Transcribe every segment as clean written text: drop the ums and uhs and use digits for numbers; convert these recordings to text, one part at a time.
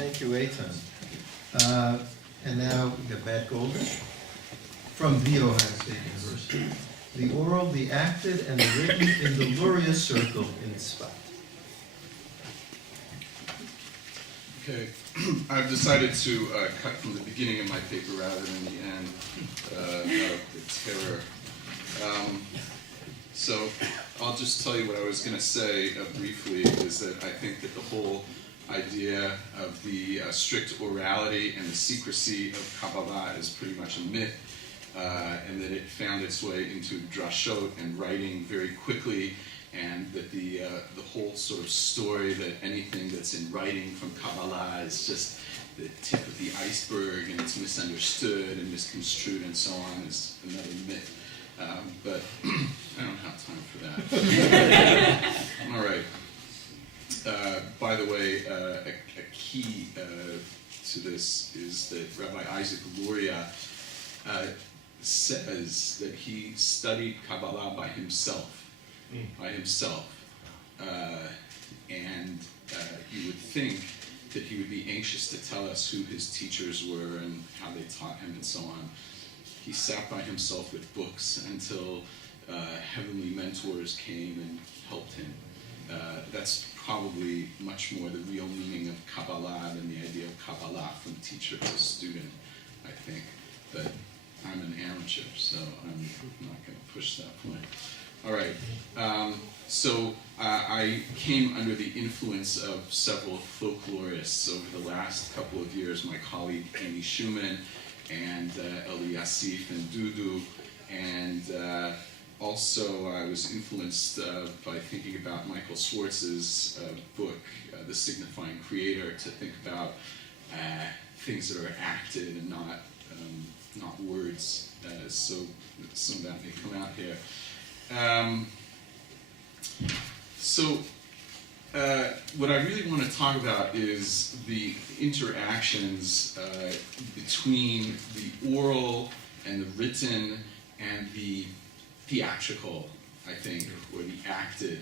Thank you, Eitan. And now we got Matt Goldish from The Ohio State University. The oral, the acted, and the written in the Luria circle in Tzfat. Okay, I've decided to cut from the beginning of my paper rather than the end of the terror. So I'll just tell you what I was going to say briefly, is that I think that the whole idea of the strict orality and the secrecy of Kabbalah is pretty much a myth, and that it found its way into drashot and writing very quickly, and that the whole sort of story that anything that's in writing from Kabbalah is just the tip of the iceberg and it's misunderstood and misconstrued and so on is another myth. But I don't have time for that. All right. By the way, a key to this is that Rabbi Isaac Luria says that he studied Kabbalah by himself. And you would think that he would be anxious to tell us who his teachers were and how they taught him and so on. He sat by himself with books until heavenly mentors came and helped him. That's probably much more the real meaning of Kabbalah than the idea of Kabbalah from teacher to student, I think. But I'm an amateur, so I'm not going to push that point. All right, so I came under the influence of several folklorists over the last couple of years, my colleague Amy Schumann and Eli Yassif and Dudu, and also I was influenced by thinking about Michael Schwartz's book, The Signifying Creator, to think about things that are acted and not words, so some of that may come out here. What I really want to talk about is the interactions between the oral and the written and the theatrical, I think, or the acted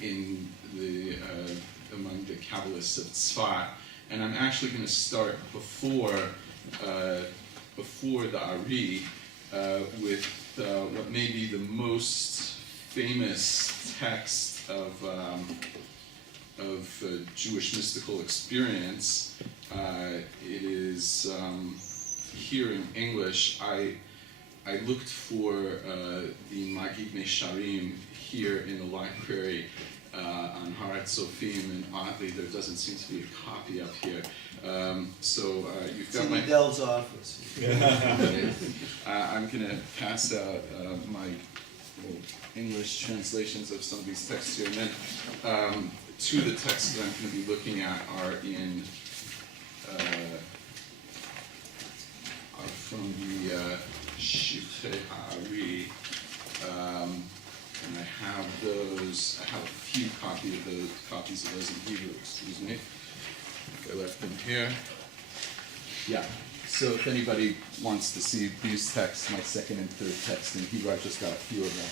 in the among the Kabbalists of Tzfat. And I'm actually going to start before the Ari with what may be the most famous text of Jewish mystical experience. It is here in English. I looked for the Magid Mesharim here in the library on Har Tzofim, and oddly there doesn't seem to be a copy up here. So you've got my Dell's office. I'm going to pass out my English translations of some of these texts here, and then two of the texts that I'm going to be looking at are from the Shifrei Ha'ari, and I have a few copies of those in Hebrew, excuse me. I left them here. Yeah, so if anybody wants to see these texts, my second and third text in Hebrew, I just got a few of them.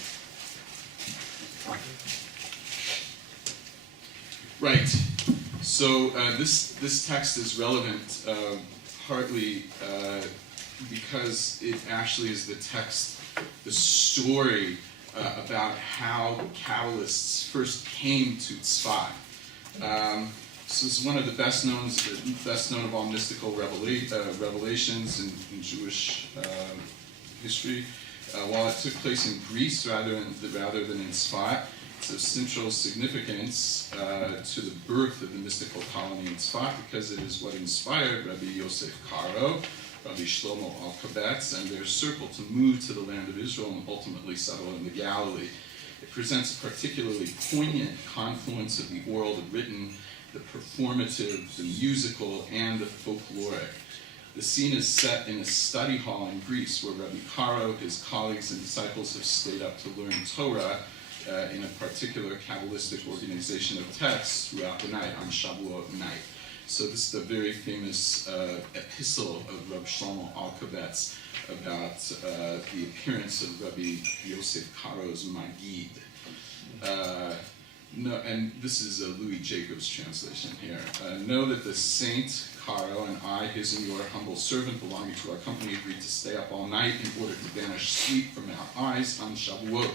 Right, so this text is relevant partly because it actually is the story about how Kabbalists first came to Tzfat. So it's one of the best known of all mystical revelations in Jewish history. While it took place in Greece rather than in Tzfat, it's of central significance to the birth of the mystical colony in Tzfat, because it is what inspired Rabbi Yosef Karo, Rabbi Shlomo Alkabetz, and their circle to move to the land of Israel and ultimately settle in the Galilee. It presents a particularly poignant confluence of the oral, the written, the performative, the musical, and the folkloric. The scene is set in a study hall in Greece where Rabbi Karo, his colleagues, and disciples have stayed up to learn Torah in a particular Kabbalistic organization of texts throughout the night, on Shavuot night. So this is the very famous epistle of Rabbi Shlomo Alkabetz about the appearance of Rabbi Yosef Karo's Magid. No, and this is Louis Jacobs' translation here. Know that the saint Caro and I, his and your humble servant belonging to our company, agreed to stay up all night in order to banish sleep from our eyes on Shavuot.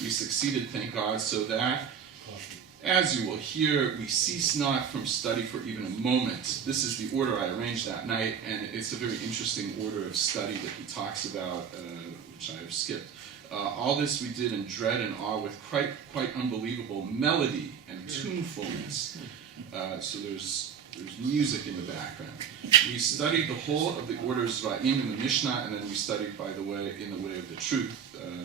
We succeeded, thank God, so that, as you will hear, we cease not from study for even a moment. This is the order I arranged that night, and it's a very interesting order of study that he talks about, which I have skipped. All this we did in dread and awe with quite unbelievable melody and tunefulness. So there's music in the background. We studied the whole of the orders Ra'im in the Mishnah, and then we studied, by the way, in the way of the truth,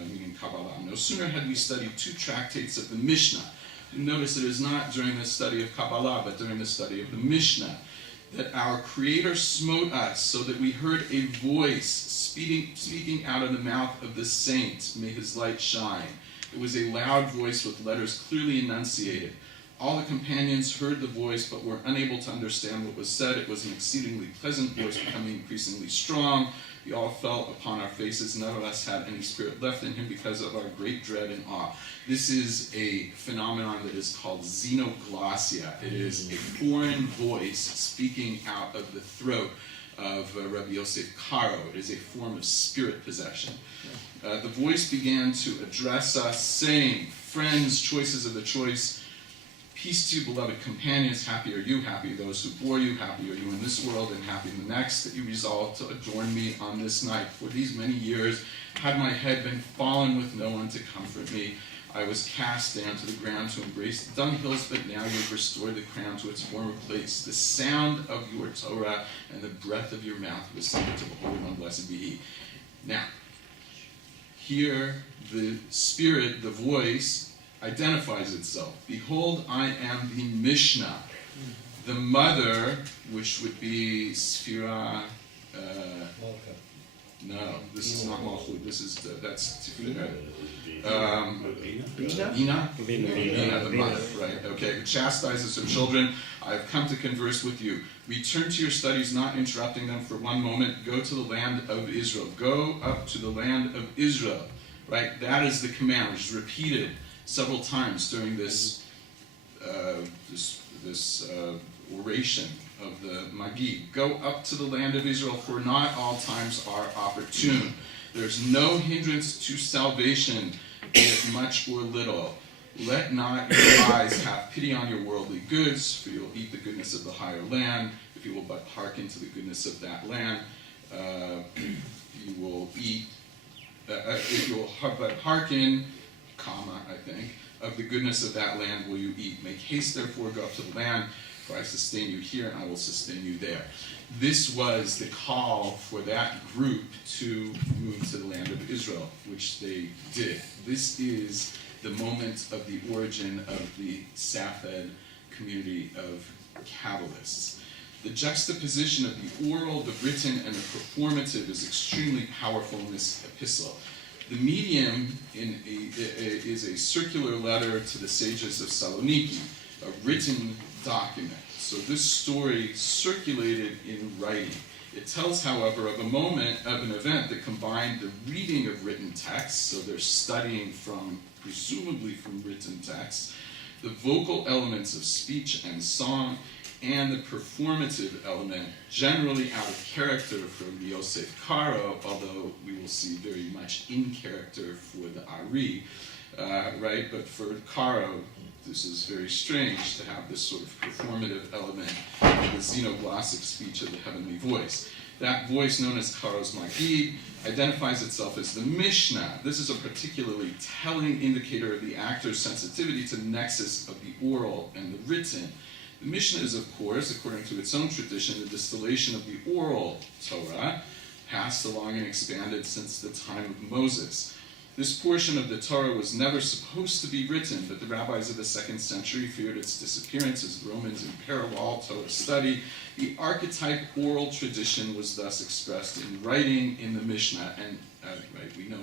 meaning Kabbalah. No sooner had we studied 2 tractates of the Mishnah. You notice it is not during the study of Kabbalah, but during the study of the Mishnah, that our Creator smote us so that we heard a voice speaking out of the mouth of the saint. May his light shine. It was a loud voice with letters clearly enunciated. All the companions heard the voice, but were unable to understand what was said. It was an exceedingly pleasant voice, becoming increasingly strong. We all fell upon our faces. None of us had any spirit left in him because of our great dread and awe. This is a phenomenon that is called xenoglossia. It is a foreign voice speaking out of the throat of Rabbi Yosef Karo. It is a form of spirit possession. The voice began to address us, saying, "Friends, choices of the choice, peace to you, beloved companions. Happy are you, happy those who bore you, happy are you in this world, and happy in the next, that you resolved to adorn me on this night. For these many years, had my head been fallen with no one to comfort me, I was cast down to the ground to embrace the dunghills, but now you have restored the crown to its former place. The sound of your Torah and the breath of your mouth was sent to the Holy One, blessed be He." Now, here the Spirit, the voice, identifies itself. Behold, I am the Mishnah, the mother, which would be Sphira. No, this is not Malchut. This is that's Bina, the mother, right? Okay, who chastises her children. I have come to converse with you. Return to your studies, not interrupting them for one moment. Go to the land of Israel. Go up to the land of Israel. Right? That is the command, which is repeated several times during this oration of the Magid. Go up to the land of Israel, for not all times are opportune. There's no hindrance to salvation, be it much or little. Let not your eyes have pity on your worldly goods, for you will eat the goodness of the higher land. If you will but hearken to the goodness of that land, you will eat. If you will but hearken, of the goodness of that land will you eat. Make haste, therefore, go up to the land, for I sustain you here, and I will sustain you there. This was the call for that group to move to the land of Israel, which they did. This is the moment of the origin of the Safed community of Kabbalists. The juxtaposition of the oral, the written, and the performative is extremely powerful in this epistle. The medium is a circular letter to the sages of Saloniki, a written document. So this story circulated in writing. It tells, however, of a moment of an event that combined the reading of written texts, so they're studying presumably from written texts, the vocal elements of speech and song, and the performative element, generally out of character from Yosef Karo, although we will see very much in character for the Ari, right? But for Karo, this is very strange to have this sort of performative element of the xenoglossic speech of the heavenly voice. That voice, known as Karo's Magid, identifies itself as the Mishnah. This is a particularly telling indicator of the actor's sensitivity to the nexus of the oral and the written. The Mishnah is, of course, according to its own tradition, the distillation of the oral Torah, passed along and expanded since the time of Moses. This portion of the Torah was never supposed to be written, but the rabbis of the 2nd century feared its disappearance as the Romans imperiled Torah study. The archetype oral tradition was thus expressed in writing in the Mishnah, and right, we know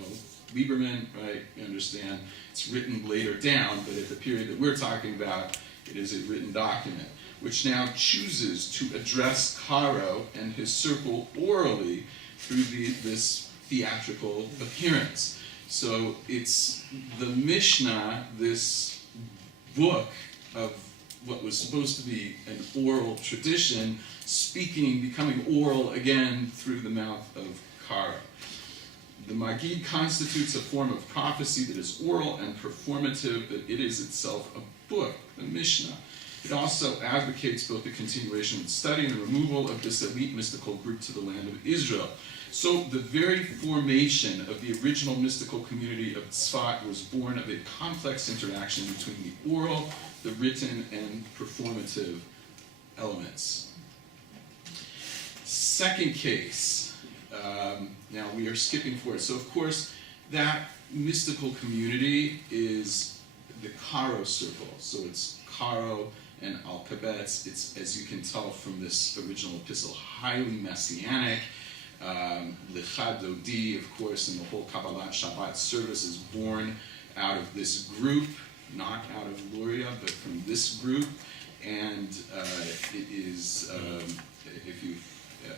Lieberman, right, we understand it's written later down, but at the period that we're talking about, it is a written document, which now chooses to address Karo and his circle orally through this theatrical appearance. So it's the Mishnah, this book of what was supposed to be an oral tradition, becoming oral again through the mouth of Karo. The Magid constitutes a form of prophecy that is oral and performative, but it is itself a book, the Mishnah. It also advocates both the continuation of study and the removal of this elite mystical group to the land of Israel. So the very formation of the original mystical community of Tzfat was born of a complex interaction between the oral, the written, and performative elements. Second case. Now we are skipping forward. So of course, that mystical community is the Karo circle. So it's Karo and Al-Kabetz. It's, as you can tell from this original epistle, highly messianic. Lechad Dodi, of course, and the whole Kabbalat Shabbat service is born out of this group, not out of Luria, but from this group. And it is, if you've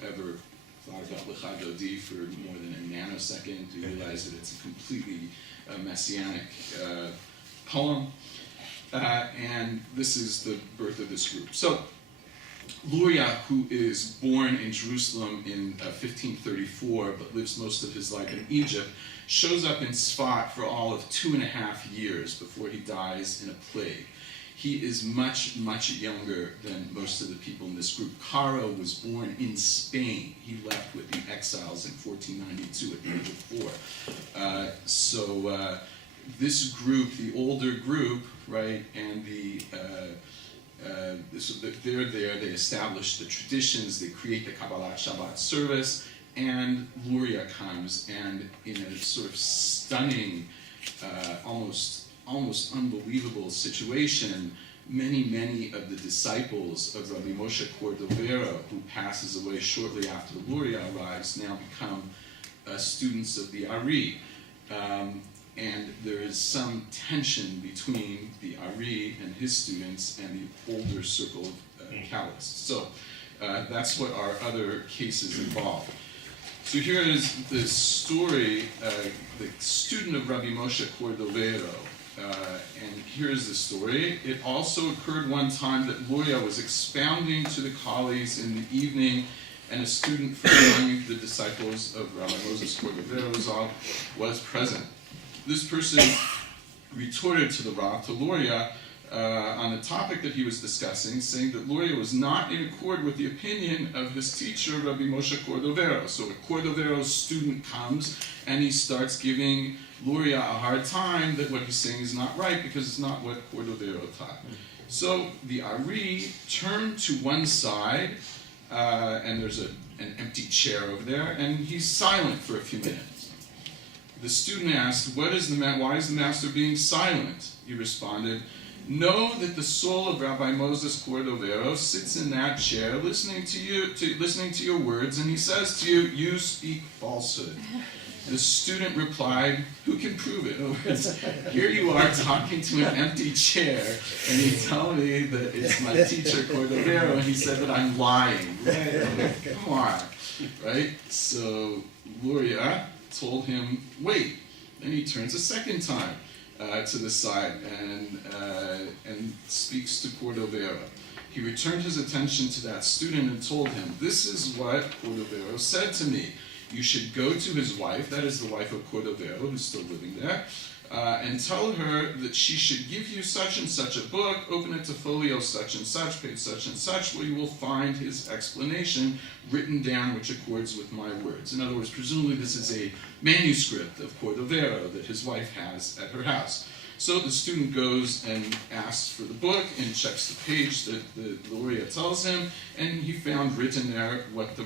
ever thought about Lechad Dodi for more than a nanosecond, you realize that it's a completely messianic poem. And this is the birth of this group. So, Luria, who is born in Jerusalem in 1534, but lives most of his life in Egypt, shows up in Tzfat for all of 2.5 years before he dies in a plague. He is much, much younger than most of the people in this group. Karo was born in Spain. He left with the exiles in 1492 at the age of 4. So this group, the older group, right, and they're there, they establish the traditions, they create the Kabbalat Shabbat service, and Luria comes, and in a sort of stunning, almost unbelievable situation, many of the disciples of Rabbi Moshe Cordovero, who passes away shortly after Luria arrives, now become students of the Ari. And there is some tension between the Ari and his students and the older circle of Kabbalists. So that's what our other cases involve. So here is the story, the student of Rabbi Moshe Cordovero, and here is the story. It also occurred one time that Luria was expounding to the colleagues in the evening, and a student from among the disciples of Rabbi Moses Cordovero was present. This person retorted to the Rav, to Luria, on the topic that he was discussing, saying that Luria was not in accord with the opinion of his teacher, Rabbi Moshe Cordovero. So a Cordovero student comes and he starts giving Luria a hard time that what he's saying is not right because it's not what Cordovero taught. So the Ari turned to one side, and there's an empty chair over there, and he's silent for a few minutes. The student asked, why is the master being silent? He responded, know that the soul of Rabbi Moses Cordovero sits in that chair listening to your words, and he says to you, you speak falsehood. The student replied, who can prove it? Here you are talking to an empty chair, and you tell me that it's my teacher Cordovero, and he said that I'm lying. Come on, right? So Luria told him, wait. Then he turns a second time to the side and speaks to Cordovero. He returned his attention to that student and told him, this is what Cordovero said to me. You should go to his wife, that is the wife of Cordovero, who's still living there, and tell her that she should give you such and such a book, open it to folio such and such, page such and such, where you will find his explanation written down which accords with my words. In other words, presumably this is a manuscript of Cordovero that his wife has at her house. So the student goes and asks for the book and checks the page that Luria tells him, and he found written there what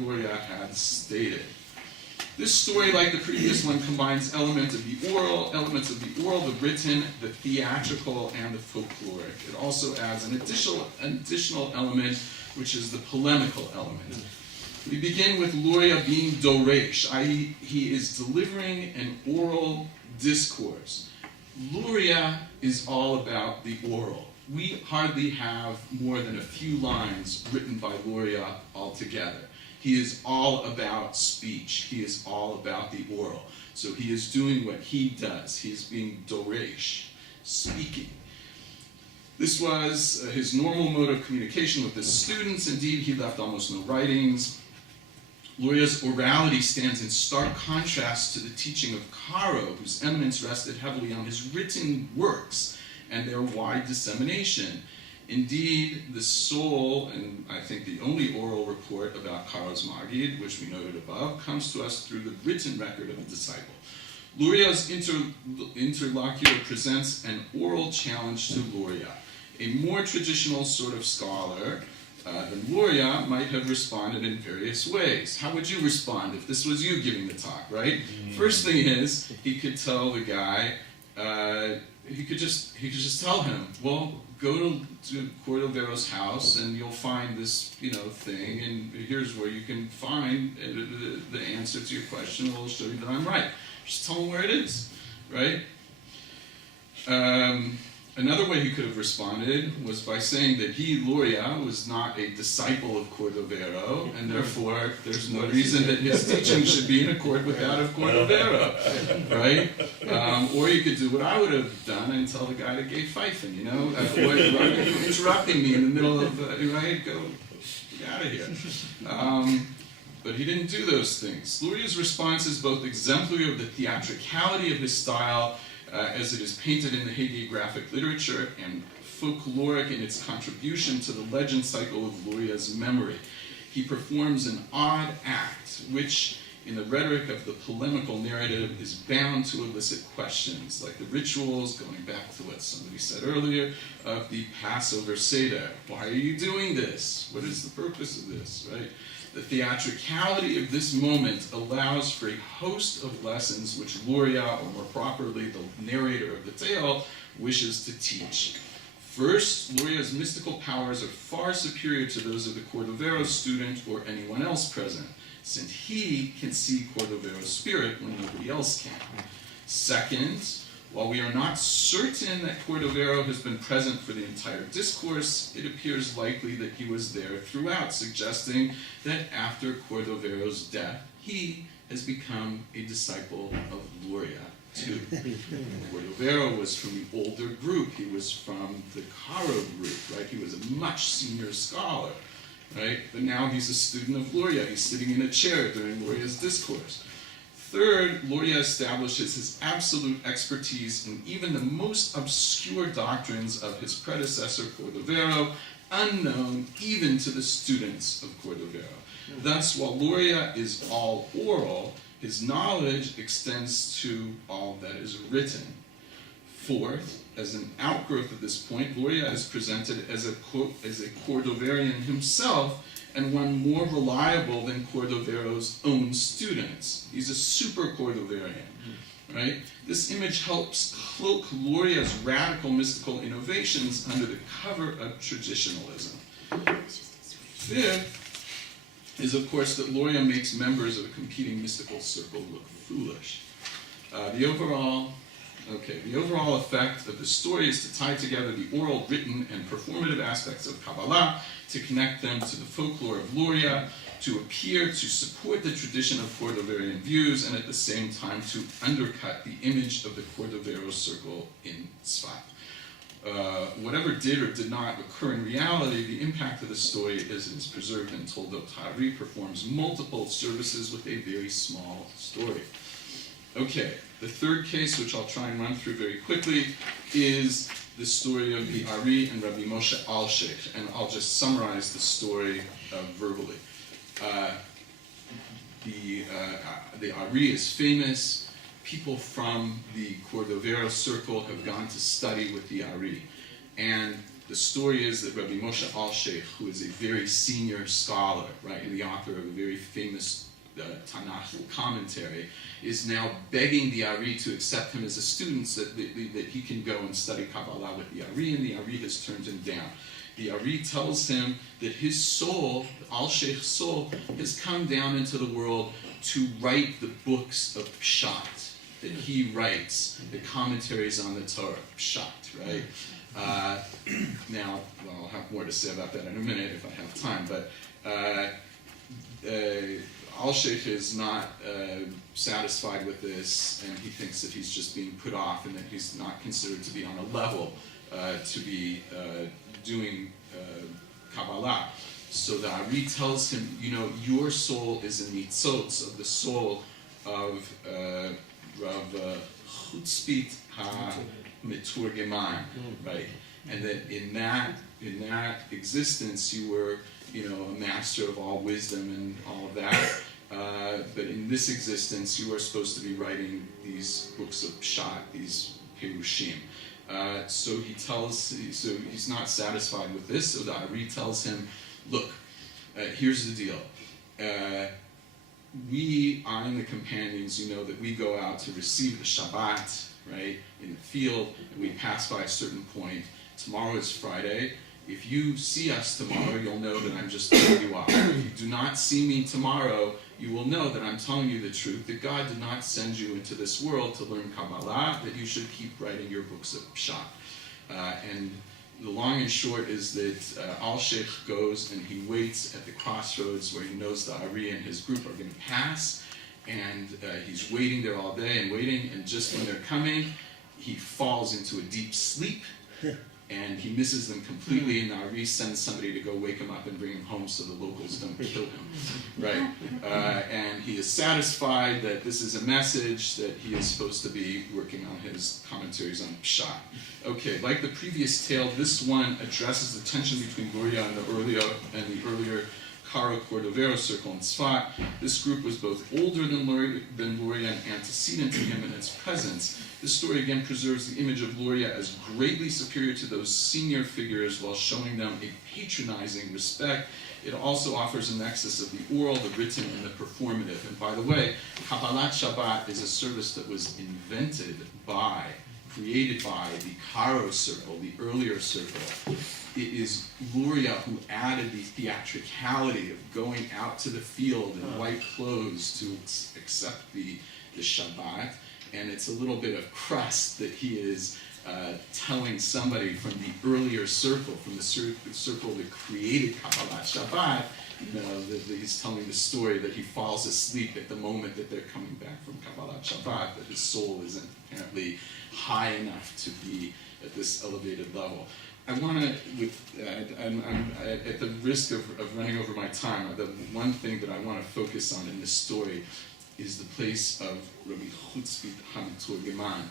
Luria had stated. This story, like the previous one, combines elements of the oral, the written, the theatrical, and the folkloric. It also adds an additional element, which is the polemical element. We begin with Luria being doresh, i.e. he is delivering an oral discourse. Luria is all about the oral. We hardly have more than a few lines written by Luria altogether. He is all about speech. He is all about the oral. So he is doing what he does. He is being doresh, speaking. This was his normal mode of communication with his students. Indeed, he left almost no writings. Luria's orality stands in stark contrast to the teaching of Caro, whose eminence rested heavily on his written works and their wide dissemination. Indeed, the sole, and I think the only oral report about Caro's Maggid, which we noted above, comes to us through the written record of a disciple. Luria's interlocutor presents an oral challenge to Luria. A more traditional sort of scholar than Luria might have responded in various ways. How would you respond if this was you giving the talk, right? First thing is, he could tell the guy, he could just tell him, well, go to Cordovero's house and you'll find this, thing, and here's where you can find the answer to your question. We'll show you that I'm right. Just tell him where it is, right? Another way he could have responded was by saying that he, Luria, was not a disciple of Cordovero, and therefore there's no reason that his teaching should be in accord with that of Cordovero, right? Or you could do what I would have done and tell the guy to gay Pfeifen, avoid interrupting me in the middle of, right? Get out of here. But he didn't do those things. Luria's response is both exemplary of the theatricality of his style, as it is painted in the hagiographic literature, and folkloric in its contribution to the legend cycle of Luria's memory. He performs an odd act, which, in the rhetoric of the polemical narrative, is bound to elicit questions, like the rituals, going back to what somebody said earlier, of the Passover Seder. Why are you doing this? What is the purpose of this, right? The theatricality of this moment allows for a host of lessons which Luria, or more properly the narrator of the tale, wishes to teach. First, Luria's mystical powers are far superior to those of the Cordovero student or anyone else present, since he can see Cordovero's spirit when nobody else can. Second, while we are not certain that Cordovero has been present for the entire discourse, it appears likely that he was there throughout, suggesting that after Cordovero's death, he has become a disciple of Luria too. Cordovero was from the older group. He was from the Caro group, right? He was a much senior scholar, right? But now he's a student of Luria. He's sitting in a chair during Luria's discourse. Third, Luria establishes his absolute expertise in even the most obscure doctrines of his predecessor, Cordovero, unknown even to the students of Cordovero. Thus, while Luria is all oral, his knowledge extends to all that is written. Fourth, as an outgrowth of this point, Luria is presented as a Cordoverian himself, and one more reliable than Cordovero's own students. He's a super Cordoverian, right? This image helps cloak Luria's radical mystical innovations under the cover of traditionalism. Fifth is, of course, that Luria makes members of a competing mystical circle look foolish. The overall effect of the story is to tie together the oral, written, and performative aspects of Kabbalah, to connect them to the folklore of Luria, to appear to support the tradition of Cordoverian views, and at the same time to undercut the image of the Cordovero circle in Tzfat. Whatever did or did not occur in reality, the impact of the story is it is preserved in Toldot Hari, performs multiple services with a very small story. Okay, the third case, which I'll try and run through very quickly, is the story of the Ari and Rabbi Moshe Alshich, and I'll just summarize the story verbally. The Ari is famous. People from the Cordovero circle have gone to study with the Ari, and the story is that Rabbi Moshe Alshich, who is a very senior scholar, right, and the author of a very famous Tanakh commentary, is now begging the Ari to accept him as a student so that he can go and study Kabbalah with the Ari, and the Ari has turned him down. The Ari tells him that his soul, Al-Sheikh's soul, has come down into the world to write the books of Pshat, that he writes, the commentaries on the Torah, Pshat, right? Now, well, I'll have more to say about that in a minute if I have time, but Al-Sheikh is not satisfied with this, and he thinks that he's just being put off and that he's not considered to be on a level to be doing Kabbalah. So the Ari tells him, your soul is a nitzotz of the soul of Rav Chutzpit ha-Meturgeman, right? And that in that existence you were, a master of all wisdom and all of that. But in this existence you are supposed to be writing these books of Pshat, these Perushim. So he's not satisfied with this, so the Ari tells him, look, here's the deal. I and the companions, that we go out to receive the Shabbat, right, in the field, and we pass by a certain point. Tomorrow is Friday. If you see us tomorrow, you'll know that I'm just telling you off. If you do not see me tomorrow, you will know that I'm telling you the truth, that God did not send you into this world to learn Kabbalah, that you should keep writing your books of Pshat. And the long and short is that Al-Sheikh goes and he waits at the crossroads where he knows the Ari and his group are going to pass, and he's waiting there all day and waiting, and just when they're coming, he falls into a deep sleep, and he misses them completely, and the Ari sends somebody to go wake him up and bring him home so the locals don't kill him, right? And he is satisfied that this is a message that he is supposed to be working on his commentaries on Pshat. Okay, like the previous tale, this one addresses the tension between Luria and the earlier Caro Cordovero circle in Tzfat. This group was both older than Luria and antecedent to him in its presence. This story again preserves the image of Luria as greatly superior to those senior figures while showing them a patronizing respect. It also offers a nexus of the oral, the written, and the performative. And by the way, Kabbalat Shabbat is a service that was created by the Caro circle, the earlier circle. It is Luria who added the theatricality of going out to the field in white clothes to accept the Shabbat. And it's a little bit of crust that he is telling somebody from the earlier circle, from the circle that created Kabbalat Shabbat, that he's telling the story that he falls asleep at the moment that they're coming back from Kabbalat Shabbat, that his soul isn't apparently high enough to be at this elevated level. I want to, I'm at the risk of running over my time, the one thing that I want to focus on in this story is the place of Rabbi Chutzpit HaMeturgeman.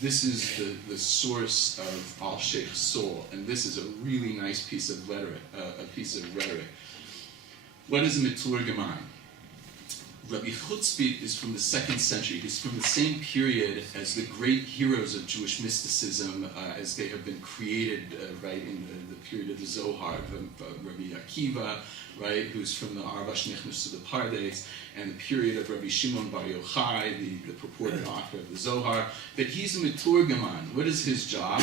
This is the source of Al-Sheikh's soul, and this is a really nice piece of rhetoric. What is a Meturgeman? Rabbi Chutzpit is from the 2nd century. He's from the same period as the great heroes of Jewish mysticism as they have been created right in the period of the Zohar, Rabbi Akiva, right, who's from the Arba Shnichnos to the Pardes, and the period of Rabbi Shimon Bar Yochai, the purported author of the Zohar, that he's a Meturgeman. What is his job?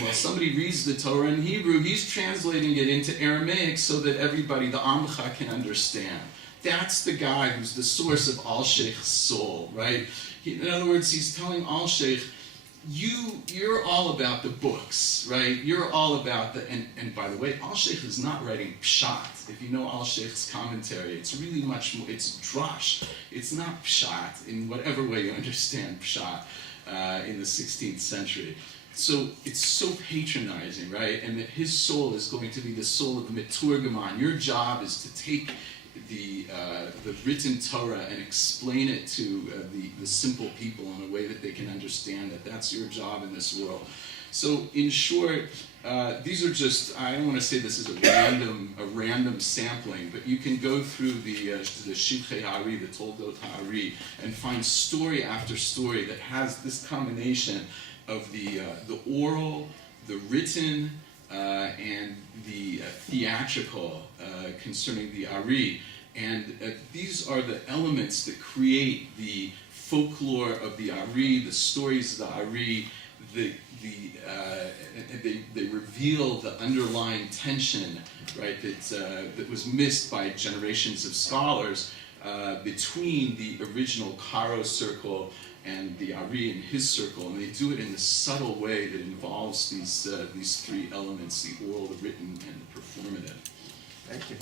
Well, somebody reads the Torah in Hebrew, he's translating it into Aramaic so that everybody, the Amcha, can understand. That's the guy who's the source of Al-Sheikh's soul, right? In other words, he's telling Al-Sheikh, you're all about the books, right? You're all about and by the way, Al-Sheikh is not writing Pshat. If you know Al-Sheikh's commentary, it's really much more, it's drash. It's not Pshat in whatever way you understand Pshat in the 16th century. So it's so patronizing, right? And that his soul is going to be the soul of the Meturgeman. Your job is to take the written Torah and explain it to the simple people in a way that they can understand it. That's your job in this world. So in short, these are just, I don't want to say this is a random sampling, but you can go through the Shivchei Ha'ari, the Toldot Ha'ari, and find story after story that has this combination of the oral, the written, and the theatrical concerning the Ari. And these are the elements that create the folklore of the Ari, the stories of the Ari. They reveal the underlying tension, right, that was missed by generations of scholars between the original Caro circle and the Ari in his circle, and they do it in a subtle way that involves these three elements: the oral, the written, and the performative. Thank you.